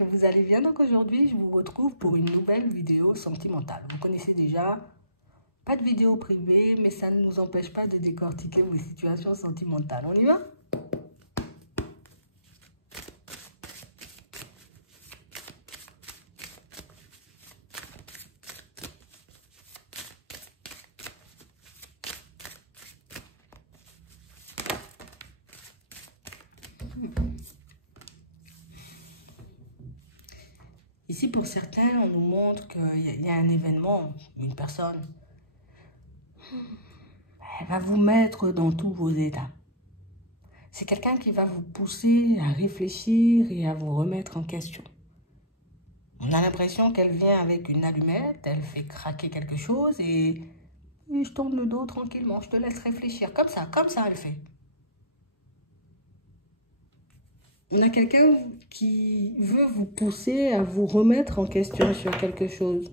que vous allez bien. Donc aujourd'hui, je vous retrouve pour une nouvelle vidéo sentimentale. Vous connaissez déjà, pas de vidéo privée, mais ça ne nous empêche pas de décortiquer vos situations sentimentales. On y va? Ici, pour certains, on nous montre qu'il y a un événement, une personne. Elle va vous mettre dans tous vos états. C'est quelqu'un qui va vous pousser à réfléchir et à vous remettre en question. On a l'impression qu'elle vient avec une allumette, elle fait craquer quelque chose et je tourne le dos tranquillement, je te laisse réfléchir. Comme ça elle fait. On a quelqu'un qui veut vous pousser à vous remettre en question sur quelque chose.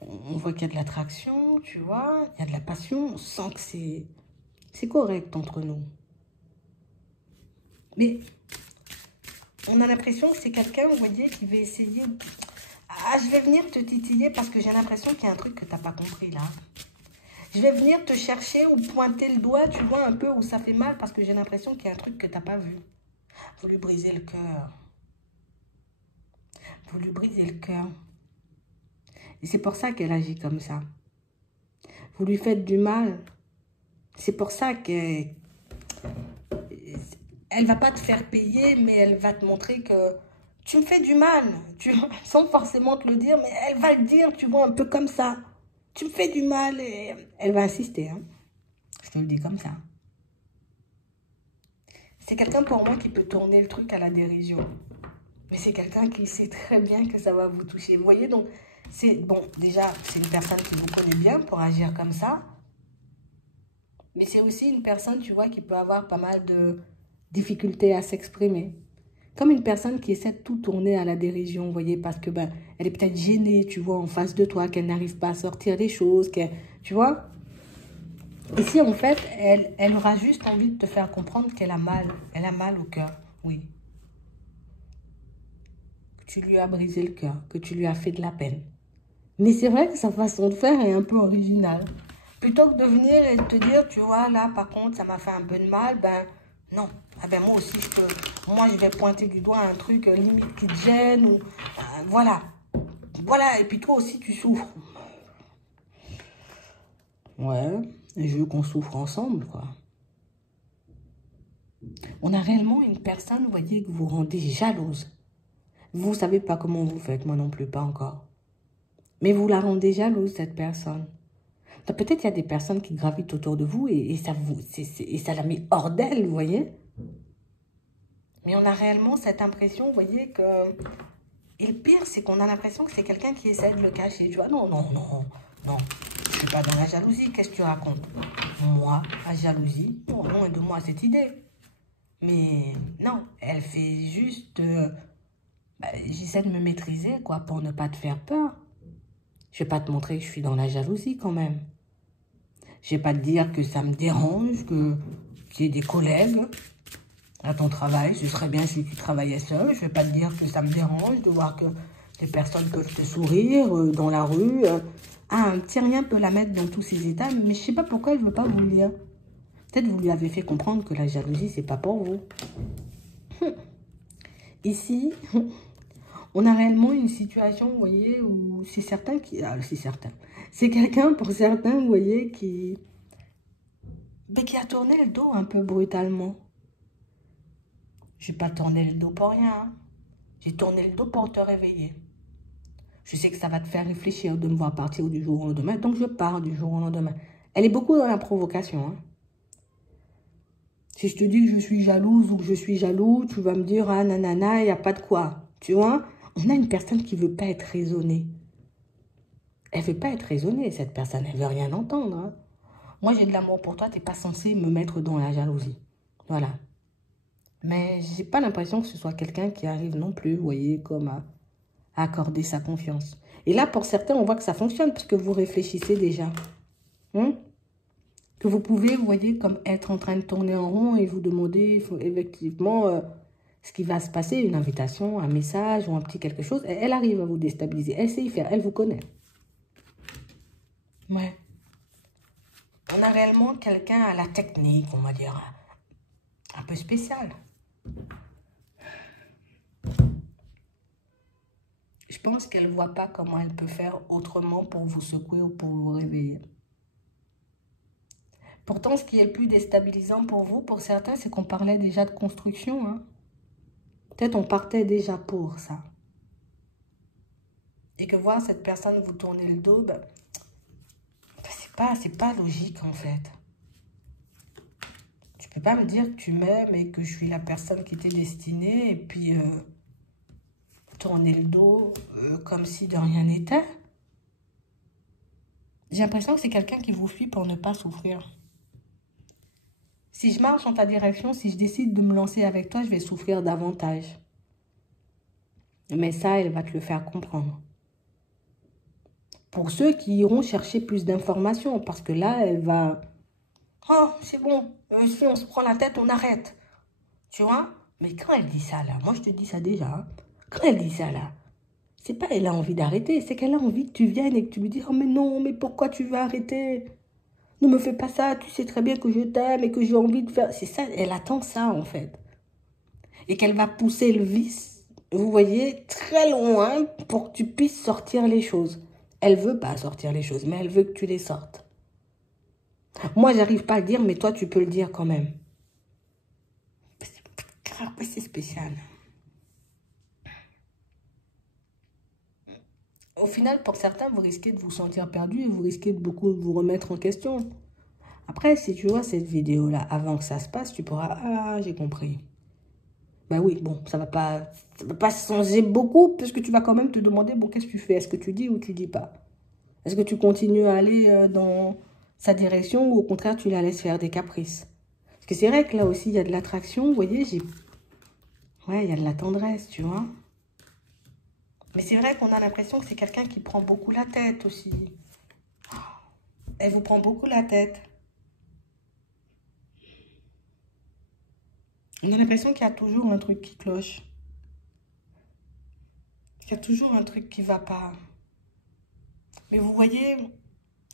On voit qu'il y a de l'attraction, tu vois, il y a de la passion, on sent que c'est correct entre nous. Mais on a l'impression que c'est quelqu'un, vous voyez, qui va essayer... Ah, je vais venir te titiller parce que j'ai l'impression qu'il y a un truc que tu n'as pas compris là. Je vais venir te chercher ou pointer le doigt, tu vois, un peu où ça fait mal parce que j'ai l'impression qu'il y a un truc que tu n'as pas vu. Vous lui brisez le cœur. Vous lui brisez le cœur. Et c'est pour ça qu'elle agit comme ça. Vous lui faites du mal. C'est pour ça qu'elle ne va pas te faire payer, mais elle va te montrer que tu me fais du mal. Sans forcément te le dire, mais elle va le dire, tu vois, un peu comme ça. Tu me fais du mal et elle va insister. Hein. Je te le dis comme ça. C'est quelqu'un pour moi qui peut tourner le truc à la dérision. Mais c'est quelqu'un qui sait très bien que ça va vous toucher. Vous voyez, donc, c'est bon, déjà, c'est une personne qui vous connaît bien pour agir comme ça. Mais c'est aussi une personne, tu vois, qui peut avoir pas mal de difficultés à s'exprimer. Comme une personne qui essaie de tout tourner à la dérision, vous voyez, parce que, ben, elle est peut-être gênée, tu vois, en face de toi, qu'elle n'arrive pas à sortir des choses, tu vois. Ici, en fait, elle aura juste envie de te faire comprendre qu'elle a mal. Elle a mal au cœur, oui. Que tu lui as brisé le cœur, que tu lui as fait de la peine. Mais c'est vrai que sa façon de faire est un peu originale. Plutôt que de venir et de te dire, tu vois, là, par contre, ça m'a fait un peu de mal, ben, non. Ah ben, moi aussi, moi, je vais pointer du doigt un truc limite qui te gêne, ou, voilà. Voilà, et puis toi aussi, tu souffres. Ouais, je veux qu'on souffre ensemble, quoi. On a réellement une personne, vous voyez, que vous rendez jalouse. Vous ne savez pas comment vous faites, moi non plus, pas encore. Mais vous la rendez jalouse, cette personne. Peut-être il y a des personnes qui gravitent autour de vous et ça la met hors d'elle, vous voyez. Mais on a réellement cette impression, vous voyez, que... Et le pire, c'est qu'on a l'impression que c'est quelqu'un qui essaie de le cacher. Tu vois, non. Je suis pas dans la jalousie, qu'est-ce que tu racontes? Moi, la jalousie, loin de moi cette idée. Mais non, elle fait juste... j'essaie de me maîtriser, quoi, pour ne pas te faire peur. Je vais pas te montrer que je suis dans la jalousie, quand même. Je vais pas te dire que ça me dérange, qu'il y ait des collègues à ton travail. Ce serait bien si tu travaillais seul. Je vais pas te dire que ça me dérange de voir que des personnes peuvent te sourire dans la rue. Un petit rien peut la mettre dans tous ces états, mais je sais pas pourquoi elle veut pas vous le dire. Peut-être vous lui avez fait comprendre que la jalousie, c'est pas pour vous. Ici, on a réellement une situation, vous voyez, où c'est certain qui... Ah, c'est certain. C'est quelqu'un, pour certains, vous voyez, qui a tourné le dos un peu brutalement. Je n'ai pas tourné le dos pour rien. Hein. J'ai tourné le dos pour te réveiller. Je sais que ça va te faire réfléchir de me voir partir du jour au lendemain, donc je pars du jour au lendemain. Elle est beaucoup dans la provocation. Hein. Si je te dis que je suis jalouse ou que je suis jaloux, tu vas me dire, ah nanana, il n'y a pas de quoi. Tu vois, on a une personne qui ne veut pas être raisonnée. Elle ne veut pas être raisonnée, cette personne. Elle ne veut rien entendre. Hein. Moi, j'ai de l'amour pour toi. Tu n'es pas censé me mettre dans la jalousie. Voilà. Mais je n'ai pas l'impression que ce soit quelqu'un qui arrive non plus, vous voyez, comme à accorder sa confiance. Et là, pour certains, on voit que ça fonctionne parce que vous réfléchissez déjà. Que vous pouvez, vous voyez, comme être en train de tourner en rond et vous demander effectivement ce qui va se passer, une invitation, un message ou un petit quelque chose, elle arrive à vous déstabiliser. Elle sait y faire, elle vous connaît. Ouais. On a réellement quelqu'un à la technique, on va dire, un peu spéciale. Je pense qu'elle ne voit pas comment elle peut faire autrement pour vous secouer ou pour vous réveiller. Pourtant, ce qui est le plus déstabilisant pour vous, pour certains, c'est qu'on parlait déjà de construction. Hein. Peut-être on partait déjà pour ça. Et que voir cette personne vous tourner le dos, ben, c'est pas logique en fait. Tu peux pas me dire que tu m'aimes et que je suis la personne qui t'est destinée et puis tourner le dos comme si de rien n'était. J'ai l'impression que c'est quelqu'un qui vous fuit pour ne pas souffrir. Si je marche en ta direction, si je décide de me lancer avec toi, je vais souffrir davantage. Mais ça, elle va te le faire comprendre. Pour ceux qui iront chercher plus d'informations, parce que là, elle va... Oh, c'est bon, si on se prend la tête, on arrête. Tu vois? Mais quand elle dit ça, là, moi je te dis ça déjà, hein, quand elle dit ça, là, c'est pas elle a envie d'arrêter, c'est qu'elle a envie que tu viennes et que tu lui dises « Oh, mais non, mais pourquoi tu veux arrêter? Ne me fais pas ça, tu sais très bien que je t'aime et que j'ai envie de faire... » C'est ça, elle attend ça, en fait. Et qu'elle va pousser le vice, vous voyez, très loin pour que tu puisses sortir les choses. Elle veut pas sortir les choses, mais elle veut que tu les sortes. Moi, j'arrive pas à le dire, mais toi, tu peux le dire quand même. C'est spécial. Au final, pour certains, vous risquez de vous sentir perdu et vous risquez de beaucoup vous remettre en question. Après, si tu vois cette vidéo-là, avant que ça se passe, tu pourras... Ah, j'ai compris. Ben oui, bon, ça va pas changer beaucoup, parce que tu vas quand même te demander, bon, qu'est-ce que tu fais? Est-ce que tu dis ou tu dis pas? Est-ce que tu continues à aller dans sa direction ou au contraire, tu la laisses faire des caprices? Parce que c'est vrai que là aussi, il y a de l'attraction, vous voyez, ouais, il y a de la tendresse, tu vois. Mais c'est vrai qu'on a l'impression que c'est quelqu'un qui prend beaucoup la tête aussi. Elle vous prend beaucoup la tête. On a l'impression qu'il y a toujours un truc qui cloche. Il y a toujours un truc qui ne va pas. Mais vous voyez,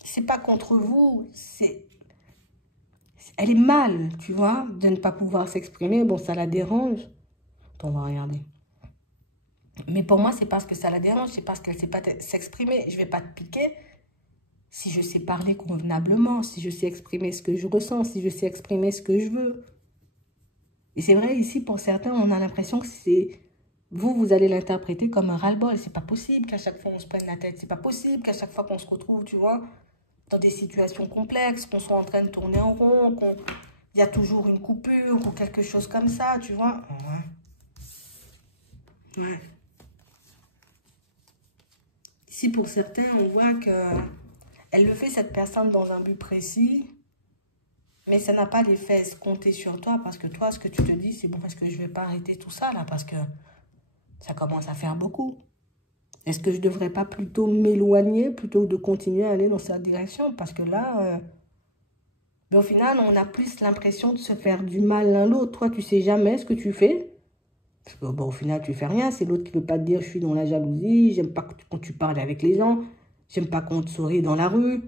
c'est pas contre vous, c'est... Elle est mal, tu vois, de ne pas pouvoir s'exprimer. Bon, ça la dérange. Attends, on va regarder. Mais pour moi, c'est parce que ça la dérange, c'est parce qu'elle ne sait pas s'exprimer. Je ne vais pas te piquer si je sais parler convenablement, si je sais exprimer ce que je ressens, si je sais exprimer ce que je veux. Et c'est vrai, ici, pour certains, on a l'impression que c'est... Vous allez l'interpréter comme un ras-le-bol. C'est pas possible qu'à chaque fois, on se prenne la tête. C'est pas possible qu'à chaque fois qu'on se retrouve, tu vois, dans des situations complexes, qu'on soit en train de tourner en rond, qu'il y a toujours une coupure ou quelque chose comme ça, tu vois. Ouais. Ouais. Ici, pour certains, on voit que elle le fait, cette personne, dans un but précis, mais ça n'a pas l'effet escompté sur toi, parce que toi, ce que tu te dis, c'est bon, parce que je ne vais pas arrêter tout ça, là, parce que ça commence à faire beaucoup. Est-ce que je ne devrais pas plutôt m'éloigner, plutôt que de continuer à aller dans cette direction? Parce que là, mais au final, on a plus l'impression de se faire du mal l'un l'autre. Toi, tu sais jamais ce que tu fais. Parce que, bon, au final, tu fais rien. C'est l'autre qui ne veut pas te dire, je suis dans la jalousie. J'aime pas quand tu parles avec les gens. J'aime pas qu'on te sourie dans la rue.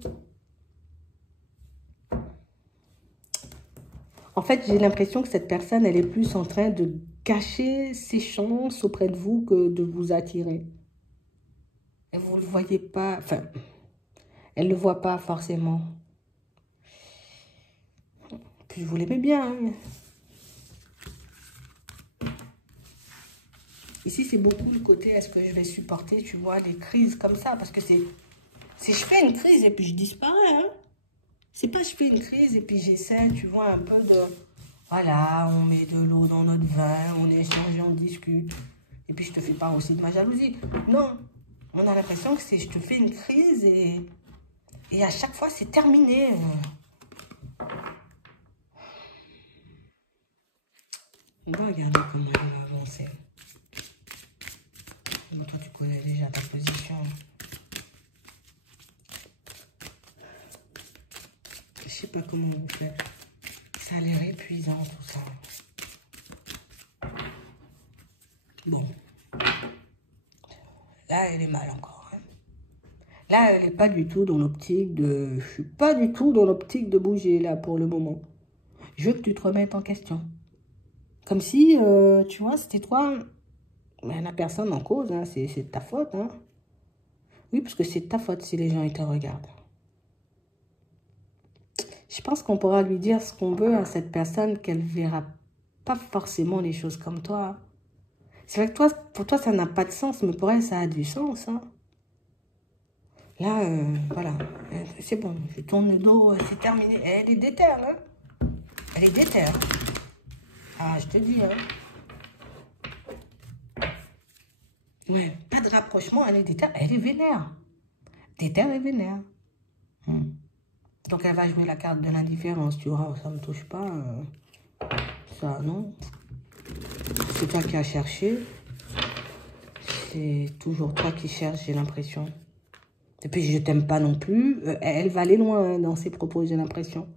En fait, j'ai l'impression que cette personne, elle est plus en train de cacher ses chances auprès de vous que de vous attirer. Et vous ne le voyez pas. Enfin, elle ne le voit pas forcément. Puis vous l'aimez bien. Hein. Ici, c'est beaucoup le côté, est-ce que je vais supporter, tu vois, les crises comme ça? Parce que c'est... Si je fais une crise et puis je disparais, hein. C'est pas je fais une crise et puis j'essaie, tu vois, un peu de... Voilà, on met de l'eau dans notre vin, on échange et on discute. Et puis je te fais pas aussi de ma jalousie. Non, on a l'impression que c'est je te fais une crise et à chaque fois c'est terminé. On va regarder comment elle va avancer. Bon, toi, tu connais déjà ta position. Je sais pas comment vous faites. Ça a l'air épuisant, tout ça. Bon. Là, elle est mal encore. Hein. Là, elle n'est pas du tout dans l'optique de... Je suis pas du tout dans l'optique de bouger, là, pour le moment. Je veux que tu te remettes en question. Comme si, tu vois, c'était toi... Mais la personne en cause, hein, c'est de ta faute. Hein. Oui, parce que c'est de ta faute si les gens ils te regardent. Je pense qu'on pourra lui dire ce qu'on veut à cette personne qu'elle verra pas forcément les choses comme toi. C'est vrai que toi, pour toi, ça n'a pas de sens, mais pour elle, ça a du sens. Hein. Là, voilà, c'est bon, je tourne le dos, c'est terminé. Elle est déterre, hein. Elle est déterre. Ah, je te dis, hein. Ouais, pas de rapprochement, elle est déterre, elle est vénère. Déterre et vénère. Donc, elle va jouer la carte de l'indifférence, tu vois, ça me touche pas. Ça, non. C'est toi qui as cherché. C'est toujours toi qui cherches, j'ai l'impression. Et puis, je t'aime pas non plus. Elle va aller loin hein, dans ses propos, j'ai l'impression.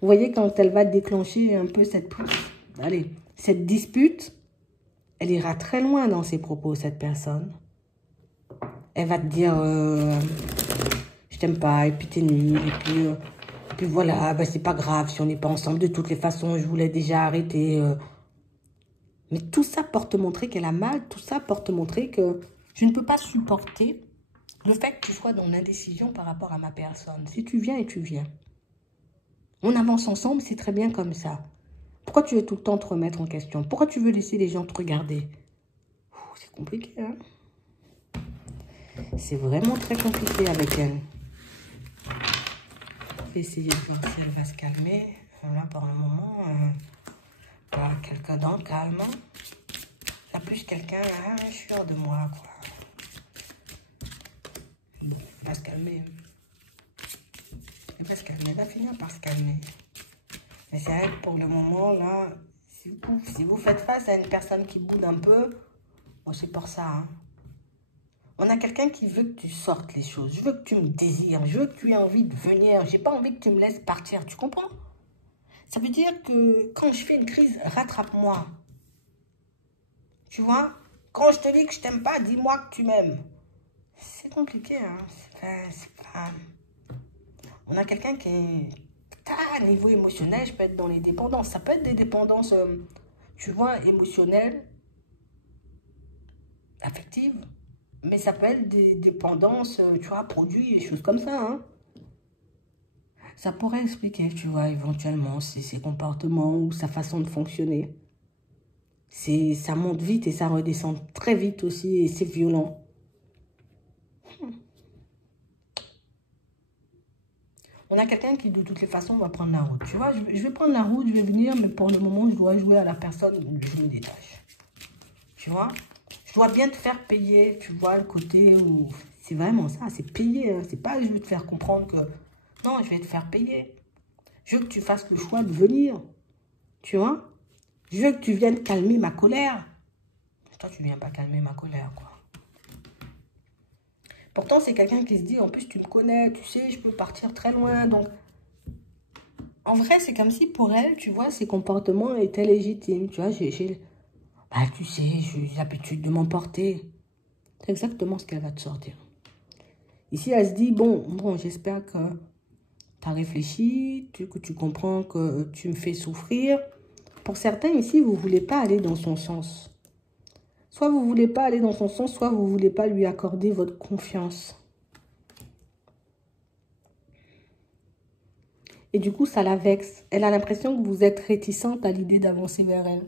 Vous voyez, quand elle va déclencher un peu cette dispute, elle ira très loin dans ses propos, cette personne. Elle va te dire, je t'aime pas, et puis t'es nul, et puis voilà, ben c'est pas grave si on n'est pas ensemble. De toutes les façons, je voulais déjà arrêter. Mais tout ça pour te montrer qu'elle a mal, tout ça pour te montrer que je ne peux pas supporter le fait que tu sois dans l'indécision par rapport à ma personne. Si tu viens et tu viens. On avance ensemble, c'est très bien comme ça. Pourquoi tu veux tout le temps te remettre en question? Pourquoi tu veux laisser les gens te regarder? C'est compliqué, hein? C'est vraiment très compliqué avec elle. Je vais essayer de voir si elle va se calmer. Là, pour le moment, quelqu'un dans le calme. Là, plus quelqu'un, sûr de moi, quoi. Bon, elle va se calmer. Elle va se calmer, elle va finir par se calmer. Mais c'est vrai que pour le moment, là, si vous faites face à une personne qui boude un peu, bon, c'est pour ça. Hein. On a quelqu'un qui veut que tu sortes les choses. Je veux que tu me désires. Je veux que tu aies envie de venir. J'ai pas envie que tu me laisses partir. Tu comprends? Ça veut dire que quand je fais une crise, rattrape-moi. Tu vois? Quand je te dis que je t'aime pas, dis-moi que tu m'aimes. C'est compliqué, hein. C'est pas... On a quelqu'un qui est... À niveau émotionnel, je peux être dans les dépendances. Ça peut être des dépendances, tu vois, émotionnelles, affectives. Mais ça peut être des dépendances, tu vois, produits et choses comme ça. Hein. Ça pourrait expliquer, tu vois, éventuellement, ses comportements ou sa façon de fonctionner. Ça monte vite et ça redescend très vite aussi et c'est violent. On a quelqu'un qui, de toutes les façons, va prendre la route. Tu vois, je vais prendre la route, je vais venir, mais pour le moment, je dois jouer à la personne, je me détache. Tu vois? Je dois bien te faire payer, tu vois, le côté où... C'est vraiment ça, c'est payer. Hein. C'est pas je veux te faire comprendre que... Non, je vais te faire payer. Je veux que tu fasses le choix de venir. Tu vois? Je veux que tu viennes calmer ma colère. Toi, tu viens pas calmer ma colère, quoi. Pourtant, c'est quelqu'un qui se dit, en plus, tu me connais, tu sais, je peux partir très loin. Donc, en vrai, c'est comme si pour elle, tu vois, ses comportements étaient légitimes. Tu vois, bah, tu sais, j'ai l'habitude de m'emporter. C'est exactement ce qu'elle va te sortir. Ici, elle se dit, bon j'espère que tu as réfléchi, que tu comprends que tu me fais souffrir. Pour certains, ici, vous ne voulez pas aller dans son sens. Soit vous ne voulez pas aller dans son sens, soit vous ne voulez pas lui accorder votre confiance. Et du coup, ça la vexe. Elle a l'impression que vous êtes réticente à l'idée d'avancer vers elle.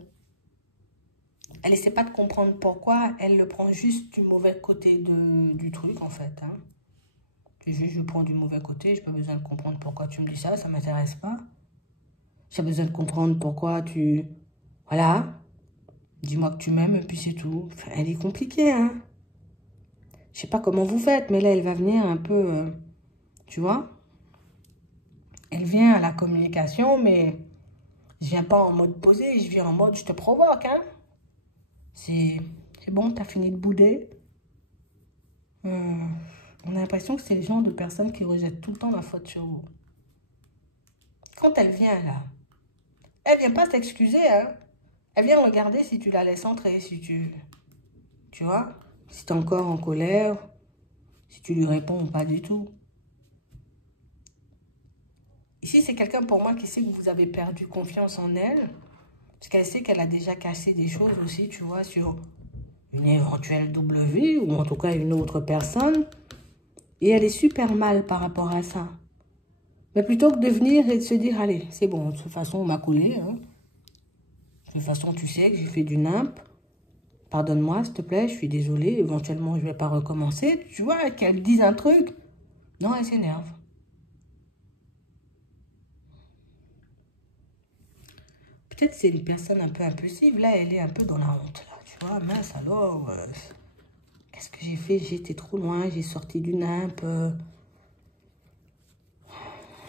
Elle n'essaie pas de comprendre pourquoi. Elle le prend juste du mauvais côté du truc, en fait. Hein. C'est juste, je prends du mauvais côté. Je n'ai pas besoin de comprendre pourquoi tu me dis ça. Ça ne m'intéresse pas. J'ai besoin de comprendre pourquoi tu... Voilà. Dis-moi que tu m'aimes et puis c'est tout. Enfin, elle est compliquée, hein. Je sais pas comment vous faites, mais là, elle va venir un peu... tu vois? Elle vient à la communication, mais je viens pas en mode posé. Je viens en mode je te provoque, hein. C'est bon, t'as fini de bouder. On a l'impression que c'est le genre de personne qui rejette tout le temps la faute sur vous. Quand elle vient là, elle vient pas s'excuser, hein. Elle vient regarder si tu la laisses entrer, si tu... Tu vois? Si tu es encore en colère, si tu lui réponds ou pas du tout. Ici, c'est quelqu'un pour moi qui sait que vous avez perdu confiance en elle. Parce qu'elle sait qu'elle a déjà cassé des choses aussi, tu vois, sur une éventuelle W ou en tout cas une autre personne. Et elle est super mal par rapport à ça. Mais plutôt que de venir et de se dire, allez, c'est bon, de toute façon, on m'a collé. Hein. De toute façon, tu sais que j'ai fait du nimp. Pardonne-moi, s'il te plaît, je suis désolée. Éventuellement, je ne vais pas recommencer. Tu vois, qu'elle dise un truc. Non, elle s'énerve. Peut-être c'est une personne un peu impulsive. Là, elle est un peu dans la honte. Là. Tu vois, mince alors. Qu'est-ce que j'ai fait? J'étais trop loin. J'ai sorti du nimp.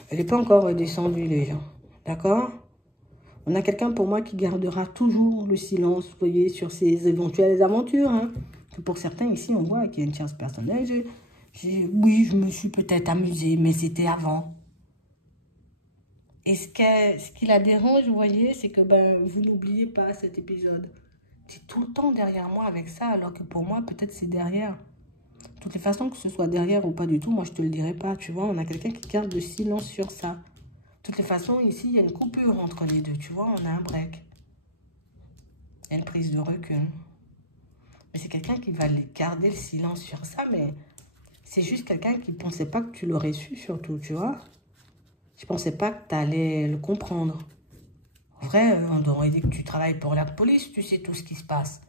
Elle n'est pas encore redescendue, les gens. D'accord? On a quelqu'un pour moi qui gardera toujours le silence, vous voyez, sur ses éventuelles aventures. Hein. Pour certains, ici, on voit qu'il y a une chance personnelle. Oui, je me suis peut-être amusée, mais c'était avant. Et ce qui la dérange, vous voyez, c'est que vous n'oubliez pas cet épisode. C'est tout le temps derrière moi avec ça, alors que pour moi, peut-être c'est derrière. De toutes les façons, que ce soit derrière ou pas du tout, moi, je te le dirai pas, tu vois. On a quelqu'un qui garde le silence sur ça. De toutes les façons, ici, il y a une coupure entre les deux, tu vois. On a un break. Il y a une prise de recul. Mais c'est quelqu'un qui va garder le silence sur ça, mais c'est juste quelqu'un qui ne pensait pas que tu l'aurais su, surtout, tu vois. Je pensais pas que tu allais le comprendre. En vrai, on aurait dit que tu travailles pour la police, tu sais tout ce qui se passe.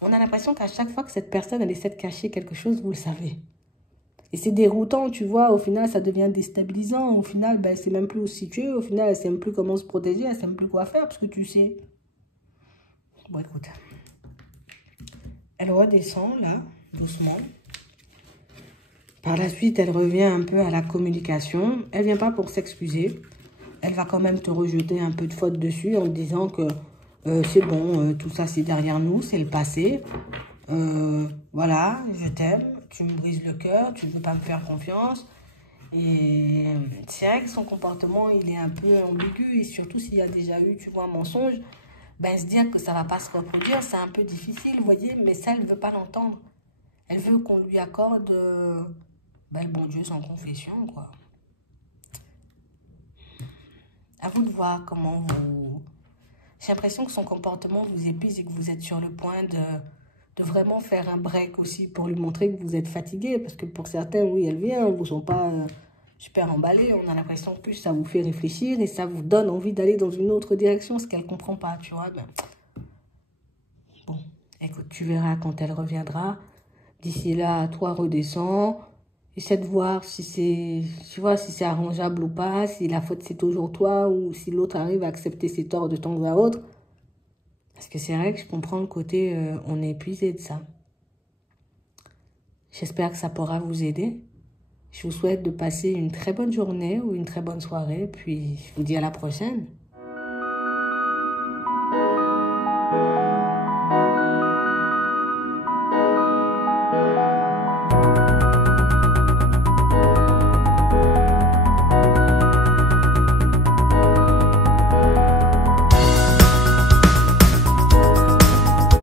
On a l'impression qu'à chaque fois que cette personne, elle essaie de cacher quelque chose, vous le savez. Et c'est déroutant, tu vois. Au final, ça devient déstabilisant. Au final, elle ne sait même plus où se situer. Au final, elle ne sait même plus comment se protéger. Elle ne sait même plus quoi faire parce que tu sais. Bon, écoute. Elle redescend, là, doucement. Par la suite, elle revient un peu à la communication. Elle ne vient pas pour s'excuser. Elle va quand même te rejeter un peu de faute dessus en te disant que c'est bon, tout ça c'est derrière nous, c'est le passé. Voilà, je t'aime, tu me brises le cœur, tu ne veux pas me faire confiance. Et c'est vrai que son comportement, il est un peu ambigu. Et surtout s'il y a déjà eu, tu vois, un mensonge, se dire que ça ne va pas se reproduire, c'est un peu difficile, vous voyez. Mais ça, elle ne veut pas l'entendre. Elle veut qu'on lui accorde le bon Dieu sans confession, quoi. À vous de voir comment vous... J'ai l'impression que son comportement vous épuise et que vous êtes sur le point de vraiment faire un break aussi pour lui montrer que vous êtes fatigué. Parce que pour certains, oui, elle vient, vous ne sont pas super emballés. On a l'impression que ça vous fait réfléchir et ça vous donne envie d'aller dans une autre direction, ce qu'elle ne comprend pas, tu vois. Bon, écoute, tu verras quand elle reviendra. D'ici là, toi, redescends. Essaie de voir si c'est, tu vois, si c'est arrangeable ou pas, si la faute c'est toujours toi ou si l'autre arrive à accepter ses torts de temps à autre. Parce que c'est vrai que je comprends le côté, on est épuisé de ça. J'espère que ça pourra vous aider. Je vous souhaite de passer une très bonne journée ou une très bonne soirée, puis je vous dis à la prochaine.